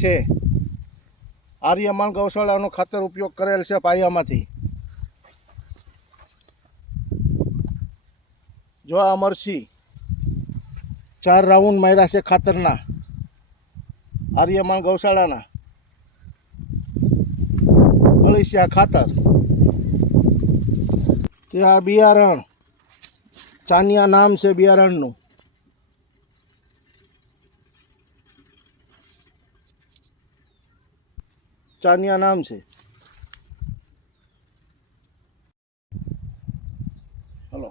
છે આર્યમાન ગૌશાળાનો ખાતર ઉપયોગ કરેલ છે પાયામાંથી. જો આ મરસી 4 રાઉન્ડ માર્યા છે ખાતરના આર્યમાન ગૌશાળાના. અળસિયા ખાતર તે આ બિયારણ ચાનિયા નામ છે બિયારણનું. ચાનિયા નામ છે. હલો,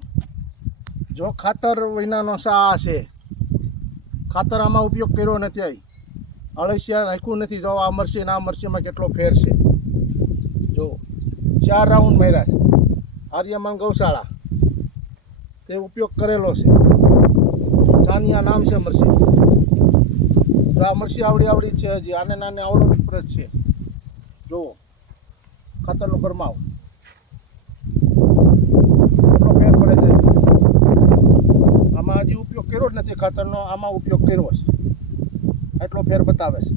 જો ખાતર વિનાનો આ છે. ખાતર આમાં ઉપયોગ કર્યો નથી. અળસિયા નાખ્યું નથી. જો આ મરચી ને આ મરચીમાં કેટલો ફેર છે. જો 4 રાઉન્ડ માર્યા છે આર્યમાન ગૌશાળા તે ઉપયોગ કરેલો છે. ચાનિયા નામ છે મરચી. તો આ મરચી આવડી છે હજી. આને નાને આવડો ઉપર જ છે. જુઓ ખાતરનો ગરમાવ કેટલો ફેર પડે છે. આમાં હજી ઉપયોગ કર્યો જ નથી ખાતરનો. આમાં ઉપયોગ કર્યો છે એટલો ફેર બતાવે છે.